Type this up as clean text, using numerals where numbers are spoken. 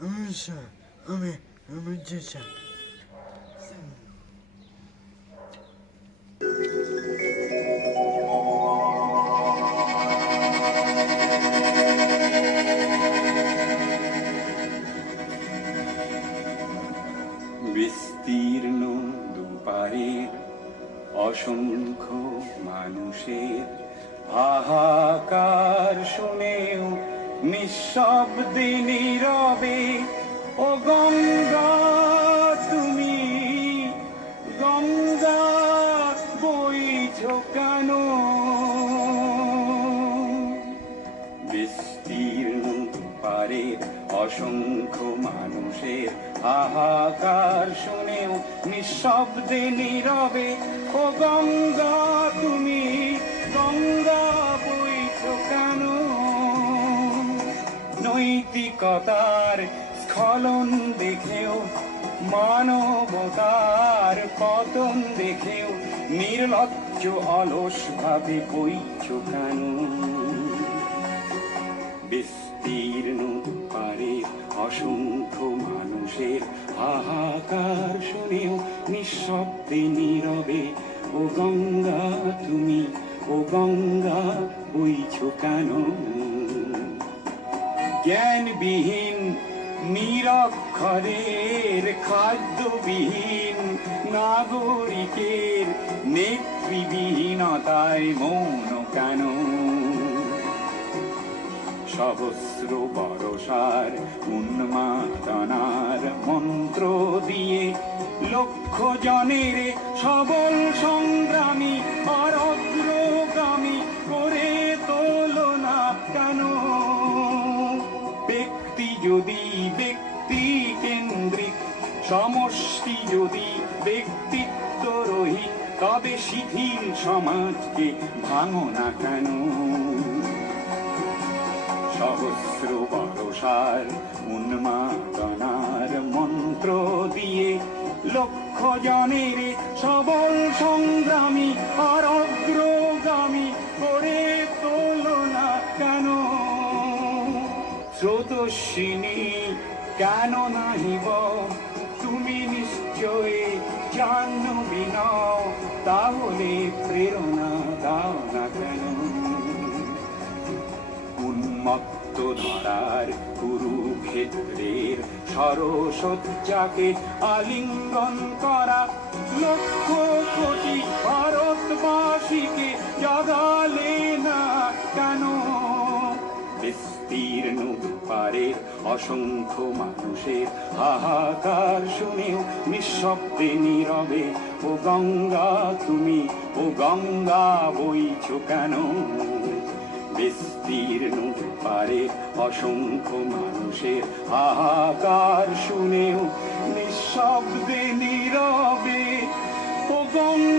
I'm a teacher. বিস্তীর্ণ দুপারের অসংখ্য মানুষের হাহাকার শুনেও নিঃশব্দে নীরবে ও গঙ্গা তুমি গঙ্গা বইছো কেন? বিস্তীর্ণ দুপারের অসংখ্য মানুষের হাহাকার শুনেও নিঃশব্দে নীরবে ও গঙ্গা তুমি গঙ্গা বইছো কেন? নৈতিকতার স্খলন দেখেও মানবতার পতন দেখেও নির্লজ্জ অলস ভাবে বইছো কেন? বিস্তীর্ণ দুপারের অসংখ্য মানুষের হাহাকার শুনেও নিঃশব্দে নীরবে ও গঙ্গা তুমি ও গঙ্গা বইছো কেন? জ্ঞানবিহীন নিরক্ষরের খাদ্যবিহীন নাগরিকের নেতৃবিহীনতায় মৌন কেন? সহস্র বরষার উন্মাদনার মন্ত্র দিয়ে লক্ষ জনের সবল সংগ্রামী আর অগ্রগামী করে তোলো না কেন? ব্যক্তি যদি ব্যক্তি কেন্দ্রিক, সমষ্টি যদি ব্যক্তিত্ব রহিত, তবে শিথিল সমাজকে ভাঙো না কেন? সহস্র বরষার উন্মাদনার মন্ত্র দিয়ে লক্ষ জনের সবল সংগ্রামী আর অগ্রগামী করে তোলো না কেন? স্রোতস্বিনী কেন নাহিব তুমি নিশ্চয় জাহ্নবী নও, তাহলে প্রেরণা দাও না কেন? উন্মত্ত ধারার কুরুক্ষেত্রের সরসজ্জাকে আলিঙ্গন করা লক্ষ কোটি ভারতবাসীকে জাগালে না কেন? বিস্তীর্ণ দুপারের অসংখ্য মানুষের হাহাকার শুনেও নিঃশব্দে নীরবে ও গঙ্গা তুমি ও গঙ্গা বইছো কেন? বিস্তীর্ণ দুপারের অসংখ্য মানুষের হাহাকার শুনেও নিঃশব্দে নীরবে ও গঙ্গা